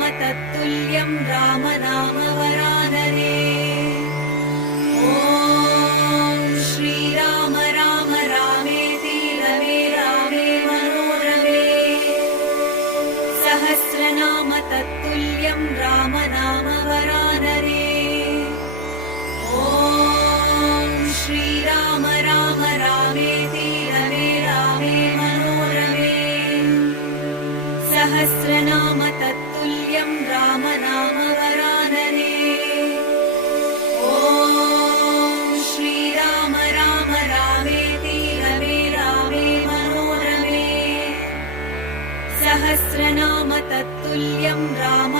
सहस्रनाम तत्तुल्यं राम नाम वरानने। ॐ श्रीराम राम रामेति रमे रामे मनोरमे। सहस्रनाम तत्तुल्यं राम नाम वरानने। ॐ श्रीराम राम रामेति रमे रामे मनोरमे। सहस्रनाम तत्तुल्यं राम नाम वरानने। ॐ श्रीराम राम रामेति रमे रामे मनोरमे। सहस्रनाम तत्तुल्यं राम